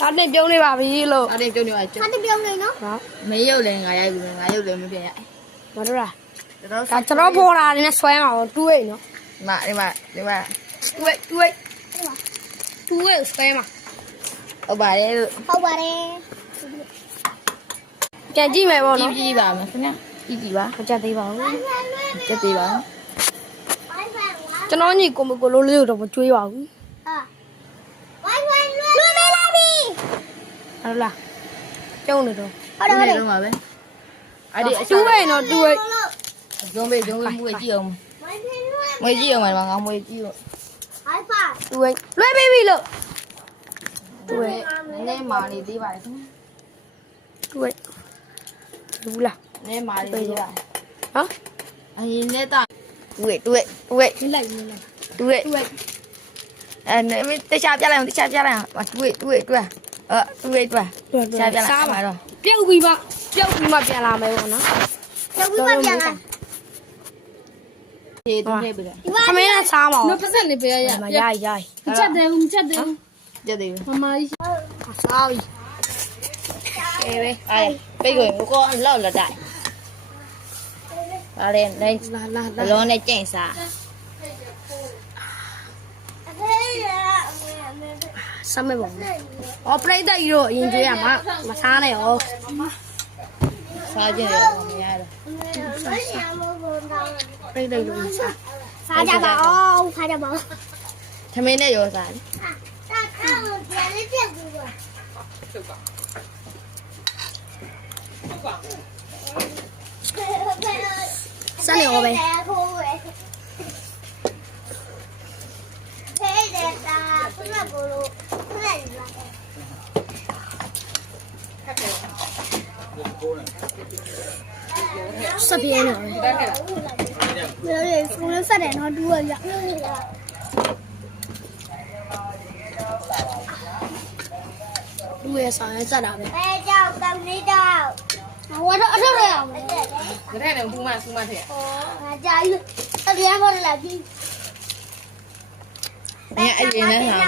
ဒါနဲ့ပြုံးနေပါပြီလို့ ဒါနဲ့ပြုံးနေပါကျုပ် 他这边没呢。 ဟုတ် မရုပ်လည်းငါရိုက်ဘူးငါရုပ်လည်းမပြရိုက် မတို့လား တော် ဒါကျွန်တော်ပေါ်လာနေဆွဲမှာတော့2 8နော် ဒီမှာ2 8ဆွဲမှာ ဟုတ်ပါတယ်လို့ 好玩嘞。 ပြန်ကြည့်မယ်ပေါ့နော် ကြည့်ပါမယ်ခင်ဗျကြည့်ပါ မကြက်သေးပါဘူး ကြက်သေးပါ ကျွန်တော်ညီကိုလိုလေးတော့မကြွေးပါဘူး 啊。玩玩玩。乱没拉比。 ဟုတ်လားပြုံးနေတော့ 好的好 နေ 的。 တော့ပါပဲအဲ့ဒီ 2 8နော်2 8 ဂျုံးမေးမွေကြည့်အောင် 玩玩玩。 မွေကြည့်အောင်ပါငါမွေကြည့်လို့ 害怕。 2 8လွှဲပေးပြီလို့2 8 နည်းနည်းမာနေသေးပါတယ်ခင်ဗျ 2 8ဘူးလား နည်းမာနေသေးပါ ဟမ် အရင်နဲ့တာတွေ့ 2 8 你来你来。 တွေ့ 2 8 အဲတခြားပြလိုက်အောင်တခြားပြလိုက်အောင်တွေ့တွေ့တွေ့တွေ့တခြားပြလိုက်စားပါတော့ ပြုတ်ပြီးမှပြန်လာမယ်ပေါ့နော် 要不要变了？ ဒီတော့ထည့်ပေးလိုက် ခမင်းနဲ့စားမှာ 那不是你不要 ရ 呀？ မရိုက်ရိုက် 你吃的，你吃的， ကြက်သေးဘူး 妈妈一 စားပြီအေးပဲ အဲ့ပိတ်ကိုကိုလောက်လက်တိုက်ဒါလည်းနိုင် လာ ဘလုံးနဲ့ကျင့်စား စမ်းမဲ့ပေါ့ဟောပြိတ္တကြီးတော့အရင်ကျွေးရမှာမစားနဲ့ရော စားခြင်းလည်းမရတော့ ပြိတ္တကြီးလို့စား 发家宝，发家宝。 သမင်းနဲ့ရောစားတယ် 大看我点的这个。 စမ်းနေရောပဲ စပ်ပြင်းနေရော 我们发展到多远？ သူ့ရဲ့ဆောင်ရဲစက်တာပဲ 哎，叫等你到。我说这样。 မထဲနဲ့ဘူးမဆူမထဲ 哦，加一，他连过来了， အရင်အရင်နဲ့စား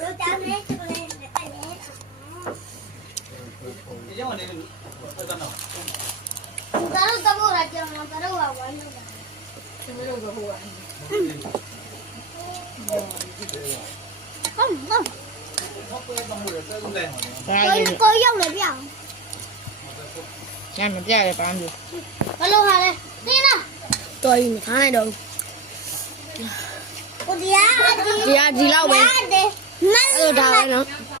有咱们这个人爱人。咱都怎么来讲嘛？咱都玩玩的。စားရင် 够用了这样。 ညမပြရပါဘူး 我弄下来，对了， တော်ပြီမထားနိုင်တော့ဘူး 我的。 ဒီလောက်ပဲ 妈的， အဲ့လိုဒါပဲနော်